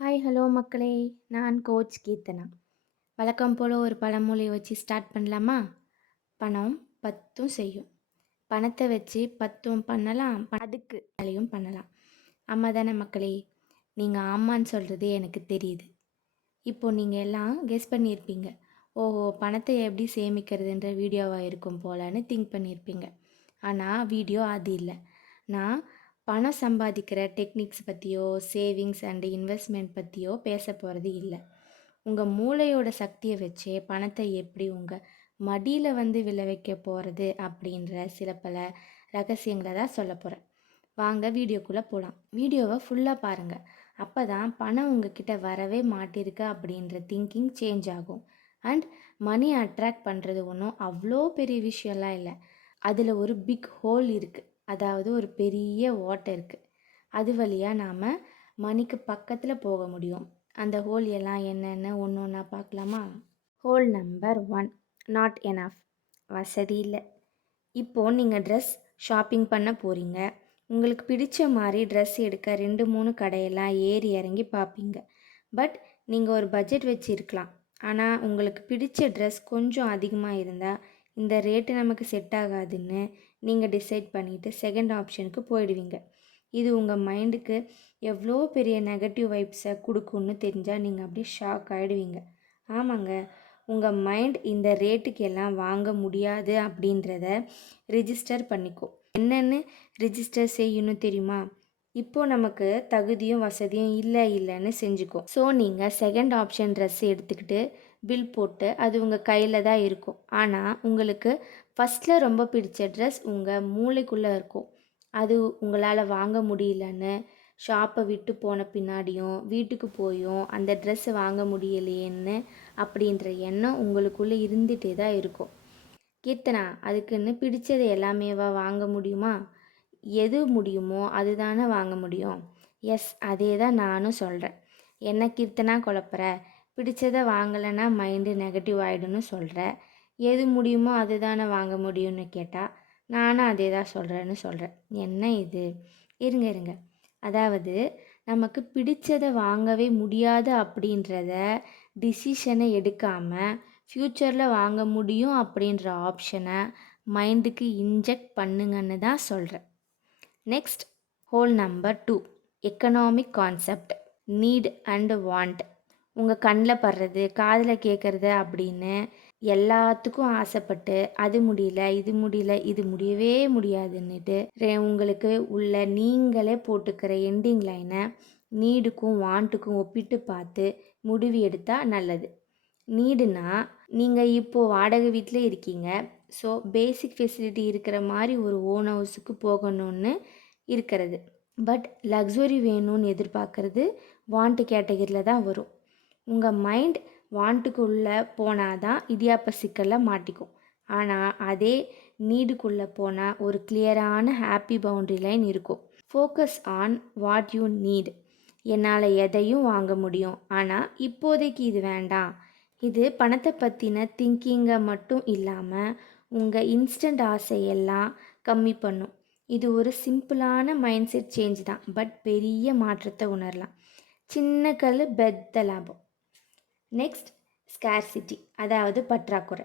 Hi hello மக்களே. நான் coach Keerthana. வழக்கம் போல் ஒரு பழமொழியை வச்சு ஸ்டார்ட் பண்ணலாமா? பணம் பத்தும் செய்யும். பணத்தை வச்சு பத்தும் பண்ணலாம், அதுக்கு வேலையும் பண்ணலாம். ஆமாம் தானே மக்களே? நீங்கள் ஆமான்னு சொல்கிறது எனக்கு தெரியுது. இப்போது நீங்கள் எல்லாம் கெஸ் பண்ணியிருப்பீங்க. ஓஹோ, பணத்தை எப்படி சேமிக்கிறதுன்ற வீடியோவாக இருக்கும் போலன்னு திங்க் பண்ணியிருப்பீங்க. ஆனால் வீடியோ அது இல்லை. நான் பணம் சம்பாதிக்கிற டெக்னிக்ஸ் பற்றியோ சேவிங்ஸ் அண்டு இன்வெஸ்ட்மெண்ட் பற்றியோ பேச போகிறது இல்லை. உங்கள் மூளையோட சக்தியை வச்சே பணத்தை எப்படி உங்கள் மடியில் வந்து விளைவிக்க போகிறது அப்படின்ற சில பல ரகசியங்களை தான் சொல்ல போகிறேன். வாங்க வீடியோக்குள்ளே போகலாம். வீடியோவை ஃபுல்லாக பாருங்கள். அப்போ தான் பணம் உங்ககிட்ட வரவே மாட்டிருக்கு அப்படின்ற திங்கிங் சேஞ்ச் ஆகும். அண்ட் மணி அட்ராக்ட் பண்ணுறது ஒன்றும் அவ்வளோ பெரிய விஷயம்லாம் இல்லை. அதில் ஒரு பிக் ஹோல் இருக்குது. அதாவது ஒரு பெரிய ஓட்டை இருக்குது. அது வழியாக நாம் மணிக்கு பக்கத்தில் போக முடியும். அந்த ஹோல் எல்லாம் என்னென்னு ஒன்று ஒன்றா பார்க்கலாமா? Whole number 1, not enough. வசதி இல்லை. இப்போது நீங்கள் ட்ரெஸ் ஷாப்பிங் பண்ண போகிறீங்க. உங்களுக்கு பிடிச்ச மாதிரி ட்ரெஸ் எடுக்க 2-3 கடையெல்லாம் ஏறி இறங்கி பார்ப்பீங்க. பட் நீங்கள் ஒரு பட்ஜெட் வச்சுருக்கலாம். ஆனால் உங்களுக்கு பிடிச்ச ட்ரெஸ் கொஞ்சம் அதிகமாக இருந்தால் இந்த ரேட்டு நமக்கு செட் ஆகாதுன்னு நீங்கள் டிசைட் பண்ணிவிட்டு செகண்ட் ஆப்ஷனுக்கு போயிடுவீங்க. இது உங்கள் மைண்டுக்கு எவ்வளோ பெரிய நெகட்டிவ் வைப்ஸை கொடுக்குன்னு தெரிஞ்சால் நீங்கள் அப்படியே ஷாக் ஆகிடுவீங்க. ஆமாங்க, உங்கள் மைண்ட் இந்த ரேட்டுக்கு எல்லாம் வாங்க முடியாது அப்படின்றத ரிஜிஸ்டர் பண்ணிக்கோ. என்னென்னு ரிஜிஸ்டர் செய்யணும் தெரியுமா? இப்போது நமக்கு தகுதியும் வசதியும் இல்லைன்னு செஞ்சுக்கோ. ஸோ நீங்கள் செகண்ட் ஆப்ஷன் ட்ரெஸ் எடுத்துக்கிட்டு பில் போட்டு அது உங்கள் கையில் தான் இருக்கும். ஆனால் உங்களுக்கு ஃபஸ்ட்டில் ரொம்ப பிடிச்ச ட்ரெஸ் உங்கள் மூளைக்குள்ளே இருக்கும். அது உங்களால் வாங்க முடியலன்னு ஷாப்பை விட்டு போன பின்னாடியும் வீட்டுக்கு போயும் அந்த ட்ரெஸ்ஸை வாங்க முடியலையேன்னு அப்படின்ற எண்ணம் உங்களுக்குள்ளே இருந்துகிட்டே தான் இருக்கும். கீர்த்தனா, அதுக்குன்னு பிடிச்சது எல்லாமேவா வாங்க முடியுமா? எது முடியுமோ அதுதானே வாங்க முடியும். எஸ், அதே தான் நானும் சொல்கிறேன். என்ன கீர்த்தனா குழப்பற? பிடிச்சதை வாங்கலைன்னா மைண்டு நெகட்டிவ் ஆகிடும்னு சொல்கிற. எது முடியுமோ அதுதானே வாங்க முடியும்னு கேட்டால் நானும் அதே தான் சொல்கிறேன். என்ன இது? இருங்க. அதாவது நமக்கு பிடிச்சதை வாங்கவே முடியாது அப்படின்றத டிசிஷனை எடுக்காமல் ஃப்யூச்சரில் வாங்க முடியும் அப்படின்ற ஆப்ஷனை மைண்டுக்கு இன்ஜெக்ட் பண்ணுங்கன்னு தான் சொல்கிறேன். நெக்ஸ்ட், ஹோல் number 2, economic concept, need and want. உங்கள் கண்ணில் படுறது காதில் கேட்குறது அப்படின்னு எல்லாத்துக்கும் ஆசைப்பட்டு அது முடியல இது முடியவே முடியாதுன்னுட்டு உங்களுக்கு உள்ள நீங்களே போட்டுக்கிற எண்டிங் லைனை நீடுக்கும் வாண்ட்டுக்கும் ஒப்பிட்டு பார்த்து முடிவு எடுத்தால் நல்லது. நீடுனா நீங்கள் இப்போது வாடகை வீட்டில் இருக்கீங்க. ஸோ பேசிக் ஃபெசிலிட்டி இருக்கிற மாதிரி ஒரு ஓன் ஹவுஸுக்கு போகணுன்னு இருக்கிறது. பட் லக்ஸுரி வேணும்னு எதிர்பார்க்குறது வாண்ட் கேட்டகரியில் தான் வரும். உங்கள் மைண்ட் வாண்ட்டுக்குள்ளே போனால் தான் இடியாப்ப சிக்கலில் மாட்டிக்கும். ஆனால் அதே நீடுக்குள்ளே போனால் ஒரு கிளியரான ஹாப்பி பவுண்ட்ரி லைன் இருக்கும். Focus on what you need. என்னால் எதையும் வாங்க முடியும், ஆனால் இப்போதைக்கு இது வேண்டாம். இது பணத்தை பற்றின திங்கிங்கை மட்டும் இல்லாமல் உங்கள் இன்ஸ்டன்ட் ஆசையெல்லாம் கம்மி பண்ணும். இது ஒரு சிம்பிளான மைண்ட் செட் சேஞ்ச் தான், பட் பெரிய மாற்றத்தை உணரலாம். சின்ன கல் பெத்த லாபம். நெக்ஸ்ட், ஸ்கேர்சிட்டி, அதாவது பற்றாக்குறை.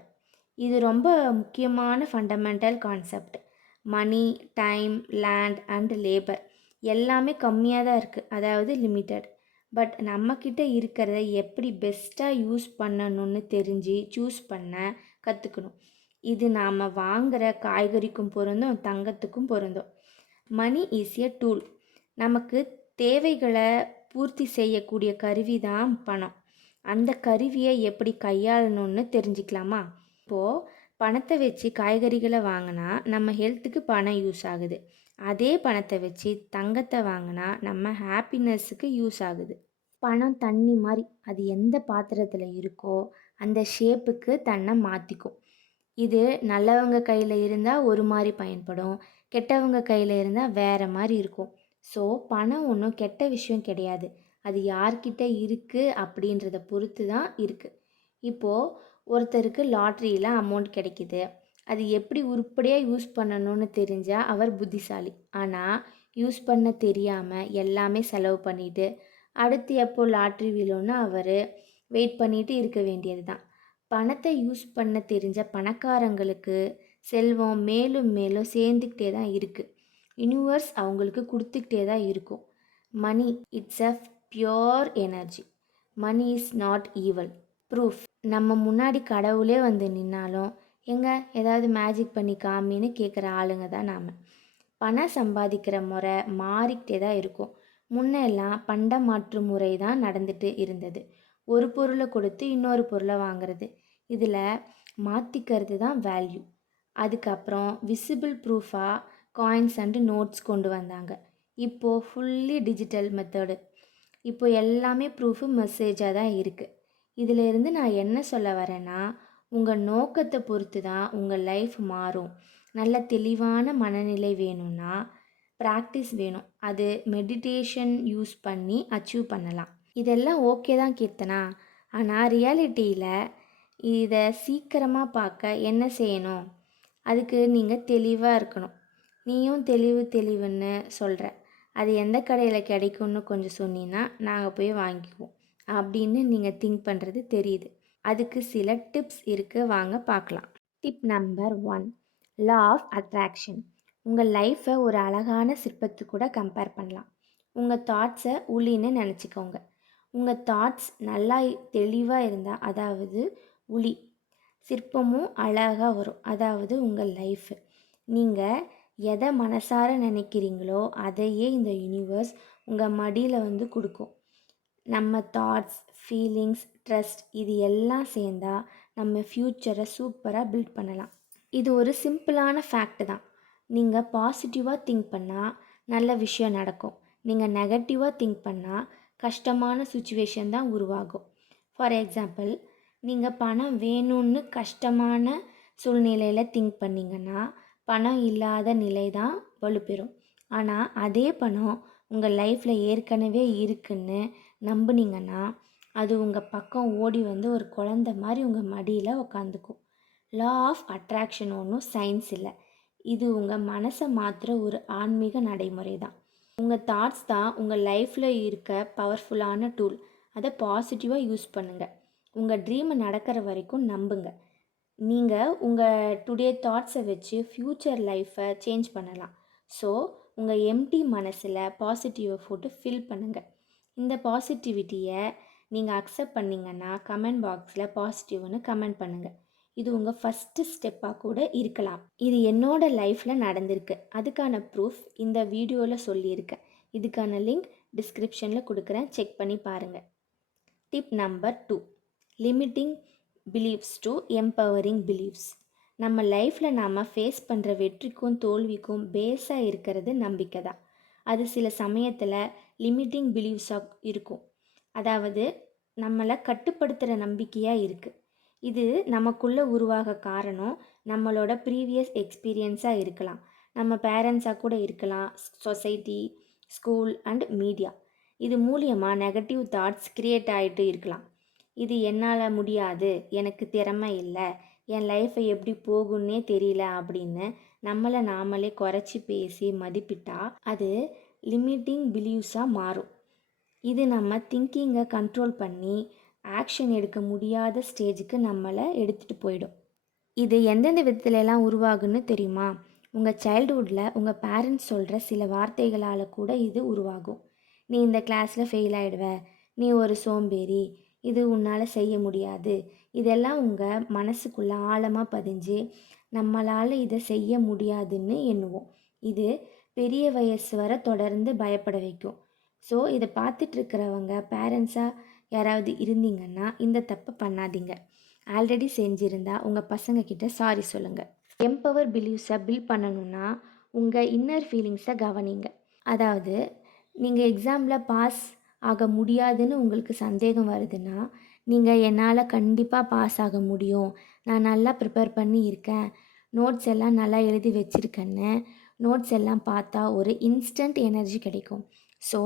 இது ரொம்ப முக்கியமான fundamental concept. Money, time, land and labour எல்லாமே கம்மியாக தான் இருக்குது, அதாவது லிமிட்டட். பட் நம்மக்கிட்ட இருக்கிறத எப்படி பெஸ்ட்டாக யூஸ் பண்ணணும்னு தெரிஞ்சு சூஸ் பண்ண கற்றுக்கணும். இது நாம் வாங்குகிற காய்கறிக்கும் பொருந்தும், தங்கத்துக்கும் பொருந்தும். Money is a tool. நமக்கு தேவைகளை பூர்த்தி செய்யக்கூடிய கருவி தான் பணம். அந்த கருவியை எப்படி கையாளணும்னு தெரிஞ்சுக்கலாமா? இப்போது பணத்தை வச்சு காய்கறிகளை வாங்கினா நம்ம ஹெல்த்துக்கு பணம் யூஸ் ஆகுது. அதே பணத்தை வச்சு தங்கத்தை வாங்கினா நம்ம ஹாப்பினஸ்ஸுக்கு யூஸ் ஆகுது. பணம் தண்ணி மாதிரி, அது எந்த பாத்திரத்தில் இருக்கோ அந்த ஷேப்புக்கு தன்னை மாற்றிக்கும். இது நல்லவங்க கையில் இருந்தால் ஒரு மாதிரி பயன்படும், கெட்டவங்க கையில் இருந்தால் வேறு மாதிரி இருக்கும். ஸோ பணம் ஒன்றும் கெட்ட விஷயம் கிடையாது. அது யார்கிட்ட இருக்குது அப்படின்றத பொறுத்து தான் இருக்குது. இப்போது ஒருத்தருக்கு லாட்ரியில் அமௌண்ட் கிடைக்கிது. அது எப்படி உருப்படியாக யூஸ் பண்ணணும்னு தெரிஞ்சால் அவர் புத்திசாலி. ஆனால் யூஸ் பண்ண தெரியாமல் எல்லாமே செலவு பண்ணிவிட்டு அடுத்து எப்போ லாட்ரி விழும்னு அவர் வெயிட் பண்ணிட்டு இருக்க வேண்டியது தான். பணத்தை யூஸ் பண்ண தெரிஞ்ச பணக்காரங்களுக்கு செல்வம் மேலும் மேலும் சேர்ந்துக்கிட்டே தான் இருக்குது. யூனிவர்ஸ் அவங்களுக்கு கொடுத்துக்கிட்டே தான் இருக்கும். Money it's a pure energy. Money is not evil. Proof. நம்ம முன்னாடி கடவுளே வந்து நின்னாலும் எங்க ஏதாவது மேஜிக் பண்ணி காமின்னு கேட்குற ஆளுங்க தான் நாம். பணம் சம்பாதிக்கிற முறை மாறிக்கிட்டே தான் இருக்கும். முன்னெல்லாம் பண்ட மாற்று முறை தான் நடந்துட்டு இருந்தது. ஒரு பொருளை கொடுத்து இன்னொரு பொருளை வாங்குறது. இதில் மாற்றிக்கிறது தான் வேல்யூ. அதுக்கப்புறம் விசிபிள் ப்ரூஃபாக காயின்ஸ் அண்டு நோட்ஸ் கொண்டு வந்தாங்க. இப்போது ஃபுல்லி டிஜிட்டல் மெத்தடு. இப்போ எல்லாமே ப்ரூஃபு மெசேஜாக தான் இருக்குது. இதிலேருந்து நான் என்ன சொல்ல வரேன்னா, உங்கள் நோக்கத்தை பொறுத்து தான் உங்கள் லைஃப் மாறும். நல்ல தெளிவான மனநிலை வேணும்னா ப்ராக்டிஸ் வேணும். அது மெடிடேஷன் யூஸ் பண்ணி அச்சீவ் பண்ணலாம். இதெல்லாம் ஓகே தான் கீர்த்தனா. ஆனால் ரியாலிட்டியில் இதை சீக்கிரமாக பார்க்க என்ன செய்யணும்? அதுக்கு நீங்கள் தெளிவாக இருக்கணும். நீயும் தெளிவுன்னு சொல்கிற. அது எந்த கடையில் கிடைக்கும்னு கொஞ்சம் சொன்னீங்கன்னா நாங்கள் போய் வாங்கிக்குவோம் அப்படின்னு நீங்கள் திங்க் பண்ணுறது தெரியுது. அதுக்கு சில டிப்ஸ் இருக்குது, வாங்க பார்க்கலாம். Tip number 1, law of attraction. உங்கள் லைஃப்பை ஒரு அழகான சிற்பத்து கூட கம்பேர் பண்ணலாம். உங்கள் தாட்ஸை உளின்னு நினச்சிக்கோங்க. உங்கள் தாட்ஸ் நல்லா தெளிவாக இருந்தால், அதாவது உளி, சிற்பமும் அழகாக வரும், அதாவது உங்கள் லைஃபு. நீங்கள் எதை மனசார நினைக்கிறீங்களோ அதையே இந்த யூனிவர்ஸ் உங்கள் மடியில் வந்து கொடுக்கும். நம்ம தாட்ஸ், ஃபீலிங்ஸ், ட்ரஸ்ட் இது எல்லாம் சேர்ந்தா நம்ம ஃப்யூச்சரை சூப்பராக பில்ட் பண்ணலாம். இது ஒரு சிம்பிளான ஃபேக்ட் தான். நீங்கள் பாசிட்டிவாக திங்க் பண்ணால் நல்ல விஷயம் நடக்கும். நீங்கள் நெகட்டிவாக திங்க் பண்ணால் கஷ்டமான சுச்சுவேஷன் தான் உருவாகும். ஃபார் எக்ஸாம்பிள், நீங்கள் பணம் வேணும்னு கஷ்டமான சூழ்நிலையில் திங்க் பண்ணிங்கன்னா பணம் இல்லாத நிலை தான் வலுப்பெறும். ஆனால் அதே பணம் உங்கள் லைஃப்பில் ஏற்கனவே இருக்குன்னு நம்புனீங்கன்னா அது உங்கள் பக்கம் ஓடி வந்து ஒரு குழந்த மாதிரி உங்கள் மடியில் உக்காந்துக்கும். லா ஆஃப் அட்ராக்ஷன் ஒன்றும் சயின்ஸ் இல்லை. இது உங்கள் மனசை மாற்றுற ஒரு ஆன்மீக நடைமுறை தான். உங்கள் தாட்ஸ் தான் உங்கள் லைஃப்பில் இருக்க பவர்ஃபுல்லான டூல். அதை பாசிட்டிவாக யூஸ் பண்ணுங்கள். உங்கள் ட்ரீமை நடக்கிற வரைக்கும் நம்புங்க. நீங்கள் உங்கள் டுடே தாட்ஸை வச்சு ஃப்யூச்சர் லைஃப்பை சேஞ்ச் பண்ணலாம். ஸோ உங்கள் எம்டி மனசில் பாசிட்டிவை போட்டு ஃபில் பண்ணுங்கள். இந்த பாசிட்டிவிட்டியை நீங்கள் அக்செப்ட் பண்ணிங்கன்னா கமெண்ட் பாக்ஸில் பாசிட்டிவ்னு கமெண்ட் பண்ணுங்கள். இது உங்கள் ஃபஸ்ட்டு ஸ்டெப்பாக கூட இருக்கலாம். இது என்னோட லைஃப்பில் நடந்திருக்கு. அதுக்கான ப்ரூஃப் இந்த வீடியோவில் சொல்லியிருக்கேன். இதுக்கான லிங்க் டிஸ்கிரிப்ஷனில் கொடுக்குறேன், செக் பண்ணி பாருங்கள். Tip number 2, limiting believes to empowering believes. நம்ம லைஃப்பில் நாம் ஃபேஸ் பண்ணுற வெற்றிக்கும் தோல்விக்கும் பேஸாக இருக்கிறது நம்பிக்கை தான். அது சில சமயத்தில் லிமிட்டிங் பிலீவ்ஸாக இருக்கும், அதாவது நம்மளை கட்டுப்படுத்துகிற நம்பிக்கையாக இருக்குது. இது நமக்குள்ளே உருவாக காரணம் நம்மளோட ப்ரீவியஸ் எக்ஸ்பீரியன்ஸாக இருக்கலாம், நம்ம பேரண்ட்ஸாக கூட இருக்கலாம், சொசைட்டி, ஸ்கூல் அண்ட் மீடியா. இது மூலியமாக நெகட்டிவ் தாட்ஸ் க்ரியேட் ஆகிட்டு இருக்கலாம். இது என்னால் முடியாது, எனக்கு திறமை இல்லை, என் லைஃப்பை எப்படி போகுன்னே தெரியல அப்படின்னு நம்மளை நாமளே குறைச்சி பேசி மதிப்பிட்டா அது லிமிட்டிங் பிலீவ்ஸாக மாறும். இது நம்ம திங்கிங்கை கண்ட்ரோல் பண்ணி ஆக்ஷன் எடுக்க முடியாத ஸ்டேஜுக்கு நம்மளை எடுத்துகிட்டு போயிடும். இது எந்தெந்த விதத்துலலாம் உருவாகுன்னு தெரியுமா? உங்கள் சைல்டுஹுட்டில் உங்கள் பேரண்ட்ஸ் சொல்கிற சில வார்த்தைகளால் கூட இது உருவாகும். நீ இந்த கிளாஸில் ஃபெயில் ஆகிடுவ, நீ ஒரு சோம்பேறி, இது உன்னால் செய்ய முடியாது. இதெல்லாம் உங்கள் மனசுக்குள்ளே ஆழமாக பதிஞ்சு நம்மளால் இதை செய்ய முடியாதுன்னு எண்ணுவோம். இது பெரிய வயசு வரை தொடர்ந்து பயப்பட வைக்கும். ஸோ இதை பார்த்துட்ருக்கிறவங்க பேரண்ட்ஸாக யாராவது இருந்தீங்கன்னா இந்த தப்பை பண்ணாதீங்க. ஆல்ரெடி செஞ்சுருந்தா உங்கள் பசங்கக்கிட்ட சாரி சொல்லுங்கள். எம்பவர் பிலீவ்ஸை பில்ட் பண்ணணுன்னா உங்கள் இன்னர் ஃபீலிங்ஸை கவனிங்க. அதாவது நீங்கள் எக்ஸாமில் பாஸ் ஆக முடியாதுன்னு உங்களுக்கு சந்தேகம் வருதுன்னா நீங்கள் என்னால் கண்டிப்பாக பாஸ் ஆக முடியும், நான் நல்லா ப்ரிப்பேர் பண்ணி இருக்கேன், நோட்ஸ் எல்லாம் நல்லா எழுதி வச்சுருக்கேன்னு நோட்ஸ் எல்லாம் பார்த்தா ஒரு இன்ஸ்டன்ட் எனர்ஜி கிடைக்கும். ஸோ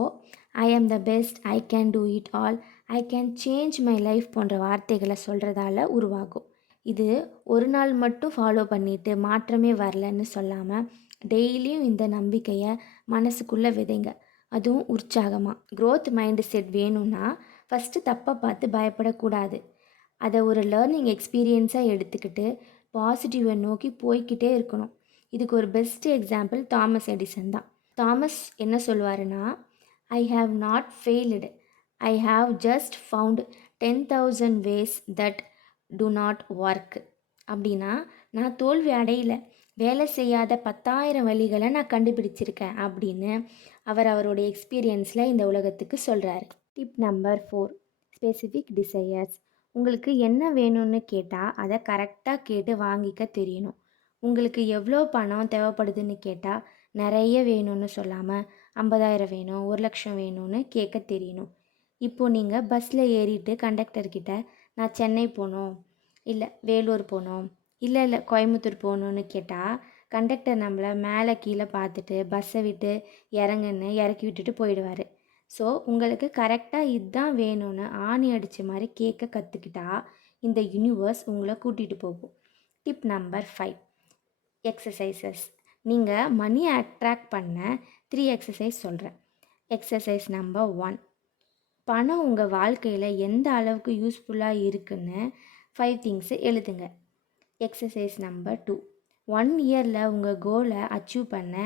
ஐ ஆம் the best, I can do it all, I can change my life போன்ற வார்த்தைகளை சொல்கிறதால உருவாகும். இது ஒரு நாள் மட்டும் ஃபாலோ பண்ணிவிட்டு மாற்றமே வரலன்னு சொல்லாமல் டெய்லியும் இந்த நம்பிக்கையை மனசுக்குள்ளே விதைங்க. அதுவும் உற்சாகமாக. க்ரோத் மைண்ட் செட் வேணும்னா ஃபஸ்ட்டு தப்பை பார்த்து பயப்படக்கூடாது. அதை ஒரு லேர்னிங் எக்ஸ்பீரியன்ஸாக எடுத்துக்கிட்டு பாசிட்டிவை நோக்கி போய்க்கிட்டே இருக்கணும். இதுக்கு ஒரு பெஸ்ட் எக்ஸாம்பிள் தாமஸ் எடிசன் தான். தாமஸ் என்ன சொல்லுவாருன்னா, I have not failed, I have just found 10,000 ways that do not work. அப்படின்னா, நான் தோல்வி அடையல, வேலை செய்யாத 10,000 வழிகளை நான் கண்டுபிடிச்சிருக்கேன் அப்படின்னு அவருடைய எக்ஸ்பீரியன்ஸில் இந்த உலகத்துக்கு சொல்கிறாரு. Tip number 4, specific desires. உங்களுக்கு என்ன வேணும்னு கேட்டால் அதை கரெக்டாக கேட்டு வாங்கிக்க தெரியணும். உங்களுக்கு எவ்வளோ பணம் தேவைப்படுதுன்னு கேட்டால் நிறைய வேணும்னு சொல்லாமல் 50,000 வேணும், 1,00,000 வேணும்னு கேட்க தெரியணும். இப்போது நீங்கள் பஸ்ஸில் ஏறிட்டு கண்டக்டர்கிட்ட நான் சென்னை போகணும், இல்லை வேலூர் போகணும், இல்லை கோயம்புத்தூர் போகணுன்னு கேட்டால் கண்டக்டர் நம்மளை மேலே கீழே பார்த்துட்டு பஸ்ஸை விட்டு இறங்குன்னு இறக்கி விட்டுட்டு போயிடுவார். ஸோ உங்களுக்கு கரெக்டாக இதுதான் வேணும்னு ஆணி அடித்த மாதிரி கேட்க கற்றுக்கிட்டா இந்த யூனிவர்ஸ் உங்களை கூட்டிகிட்டு போகும். Tip number 5, exercises. நீங்கள் மணி அட்ராக்ட் பண்ண 3 எக்ஸசைஸ் சொல்கிறேன். எக்ஸசைஸ் நம்பர் 1, பணம் உங்கள் வாழ்க்கையில் எந்த அளவுக்கு யூஸ்ஃபுல்லாக இருக்குன்னு 5 திங்ஸு எழுதுங்க. எக்ஸசைஸ் நம்பர் 2, 1 இயரில் உங்கள் கோலை அச்சீவ் பண்ண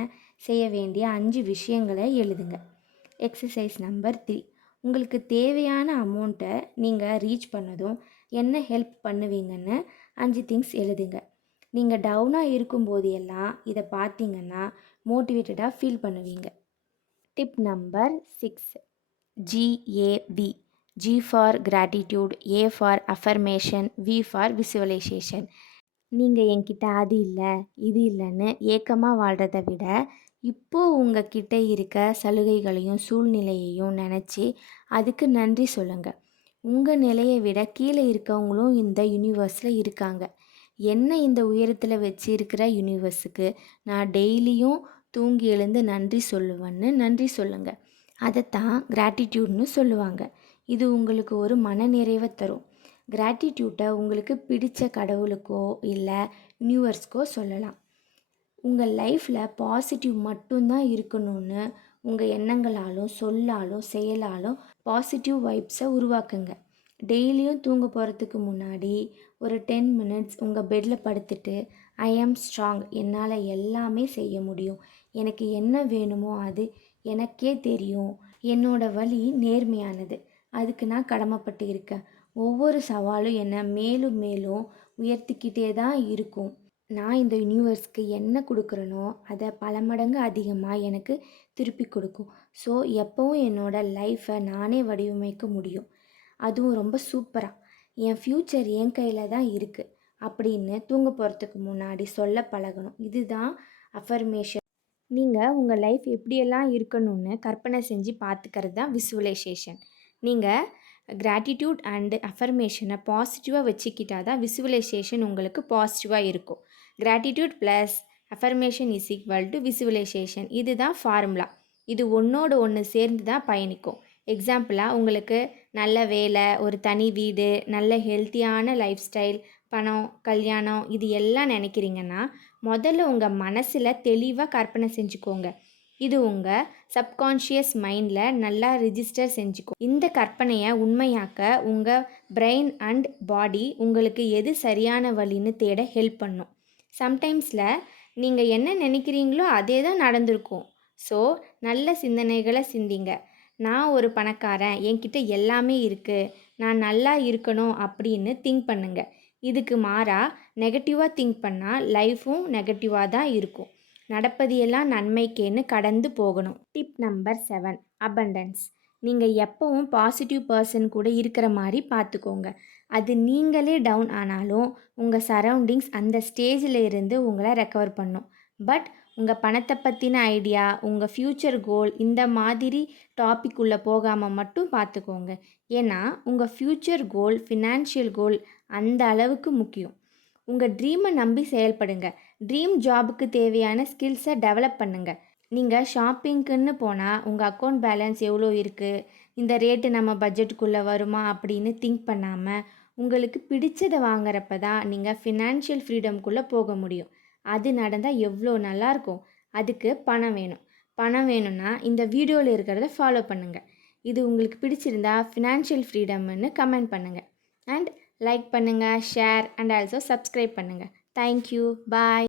செய்ய வேண்டிய 5 விஷயங்களை எழுதுங்க. எக்ஸசைஸ் நம்பர் 3, உங்களுக்கு தேவையான அமௌண்ட்டை நீங்கள் ரீச் பண்ணதும் என்ன ஹெல்ப் பண்ணுவீங்கன்னு 5 திங்ஸ் எழுதுங்க. நீங்கள் டவுனாக இருக்கும்போது எல்லாம் இதை பார்த்தீங்கன்னா மோட்டிவேட்டடாக ஃபீல் பண்ணுவீங்க. Tip number 6, GAV. G for gratitude, A for affirmation, V for visualisation. நீங்கள் என்கிட்ட அது இல்லை இது இல்லைன்னு ஏக்கமாக வாழ்கிறத விட இப்போது உங்கள் கிட்ட இருக்க சலுகைகளையும் சூழ்நிலையையும் நினச்சி அதுக்கு நன்றி சொல்லுங்கள். உங்கள் நிலையை விட கீழே இருக்கவங்களும் இந்த யூனிவர்ஸில் இருக்காங்க. என்ன இந்த உயரத்தில் வச்சு இருக்கிற யூனிவர்ஸுக்கு நான் டெய்லியும் தூங்கி எழுந்து நன்றி சொல்லுவேன்னு நன்றி சொல்லுங்கள். அதைத்தான் கிராட்டிடியூட்னு சொல்லுவாங்க. இது உங்களுக்கு ஒரு மனநிறைவை தரும். கிராட்டிடியூட்டை உங்களுக்கு பிடிச்ச கடவுளுக்கோ இல்லை யூனிவர்ஸ்க்கோ சொல்லலாம். உங்கள் லைஃப்பில் பாசிட்டிவ் மட்டும்தான் இருக்கணும்னு உங்கள் எண்ணங்களாலும் சொல்லாலும் செயலாலும் பாசிட்டிவ் வைப்ஸை உருவாக்குங்க. டெய்லியும் தூங்க போகிறதுக்கு முன்னாடி ஒரு 10 மினிட்ஸ் உங்கள் பெட்டில் படுத்துட்டு ஐ ஆம் ஸ்ட்ராங், என்னால் எல்லாமே செய்ய முடியும், எனக்கு என்ன வேணுமோ அது எனக்கே தெரியும், என்னோட வழி நேர்மையானது, அதுக்கு நான் கடமைப்பட்டு இருக்கேன், ஒவ்வொரு சவாலும் என்னை மேலும் மேலும் உயர்த்திக்கிட்டே தான் இருக்கும், நான் இந்த யூனிவர்ஸ்க்கு என்ன கொடுக்குறேனோ அதை பல மடங்கு அதிகமாக எனக்கு திருப்பி கொடுக்கும். ஸோ எப்போவும் என்னோடய லைஃப்பை நானே வடிவமைக்க முடியும், அதுவும் ரொம்ப சூப்பராக. என் ஃப்யூச்சர் என் கையில் தான் இருக்குது அப்படின்னு தூங்க போகிறதுக்கு முன்னாடி சொல்ல பழகணும். இதுதான் அஃபர்மேஷன். நீங்கள் உங்கள் லைஃப் எப்படியெல்லாம் இருக்கணும்னு கற்பனை செஞ்சு பார்த்துக்கிறது தான் விசுவலைசேஷன். நீங்கள் கிராட்டிடியூட் அண்டு அஃபர்மேஷனை பாசிட்டிவாக வச்சுக்கிட்டால் தான் விசுவலைசேஷன் உங்களுக்கு பாசிட்டிவாக இருக்கும். Gratitude plus affirmation is equal to visualisation. இதுதான் ஃபார்முலா. இது ஒன்றோடு ஒன்று சேர்ந்து தான் பயணிக்கும். எக்ஸாம்பிளாக உங்களுக்கு நல்ல வேலை, ஒரு தனி வீடு, நல்ல ஹெல்த்தியான லைஃப் ஸ்டைல், பணம், கல்யாணம் இது எல்லாம் நினைக்கிறீங்கன்னா முதல்ல உங்கள் மனசில் தெளிவாக கற்பனை செஞ்சுக்கோங்க. இது உங்கள் சப்கான்ஷியஸ் மைண்டில் நல்லா ரிஜிஸ்டர் செஞ்சுக்கோ. இந்த கற்பனையை உண்மையாக்க உங்கள் பிரெயின் அண்ட் பாடி உங்களுக்கு எது சரியான வழின்னு தேட ஹெல்ப் பண்ணும். சம்டைம்ஸில் நீங்கள் என்ன நினைக்கிறீங்களோ அதே தான் நடந்திருக்கும். ஸோ நல்ல சிந்தனைகளை சிந்திங்க. நான் ஒரு பணக்காரன், என்கிட்ட எல்லாமே இருக்குது, நான் நல்லா இருக்கணும் அப்படின்னு திங்க் பண்ணுங்கள். இதுக்கு மாறாக நெகட்டிவாக திங்க் பண்ணால் லைஃப்பும் நெகட்டிவாக தான் இருக்கும். நடப்பது எல்லாம் நன்மைக்கேன்னு கடந்து போகணும். Tip number 7, abundance. நீங்கள் எப்போவும் பாசிட்டிவ் பர்சன் கூட இருக்கிற மாதிரி பார்த்துக்கோங்க. அது நீங்களே டவுன் ஆனாலும் உங்கள் சரௌண்டிங்ஸ் அந்த ஸ்டேஜில் இருந்து உங்களை ரெக்கவர் பண்ணும். பட் உங்கள் பணத்தை பற்றின ஐடியா, உங்கள் ஃப்யூச்சர் கோல் இந்த மாதிரி டாபிக் உள்ளே போகாமல் மட்டும் பார்த்துக்கோங்க. ஏன்னா உங்கள் ஃப்யூச்சர் கோல், ஃபினான்ஷியல் கோல் அந்த அளவுக்கு முக்கியம். உங்கள் ட்ரீமை நம்பி செயல்படுங்க. ட்ரீம் ஜாபுக்கு தேவையான ஸ்கில்ஸை டெவலப் பண்ணுங்கள். நீங்கள் ஷாப்பிங்க்குன்னு போனால் உங்கள் அக்கௌண்ட் பேலன்ஸ் எவ்வளோ இருக்குது, இந்த ரேட்டு நம்ம பட்ஜெட்டுக்குள்ளே வருமா அப்படின்னு திங்க் பண்ணாமல் உங்களுக்கு பிடிச்சதை வாங்குறப்ப தான் நீங்கள் ஃபினான்ஷியல் ஃப்ரீடம்குள்ளே போக முடியும். அது நடந்தால் எவ்வளோ நல்லாயிருக்கும். அதுக்கு பணம் வேணும். பணம் வேணும்னா இந்த வீடியோவில் இருக்கிறத ஃபாலோ பண்ணுங்கள். இது உங்களுக்கு பிடிச்சிருந்தா ஃபினான்ஷியல் ஃப்ரீடம்னு கமெண்ட் பண்ணுங்கள். அண்ட் லைக் பண்ணுங்கள், ஷேர் அண்ட் ஆல்சோ சப்ஸ்கிரைப் பண்ணுங்கள். தேங்க்யூ. பாய்.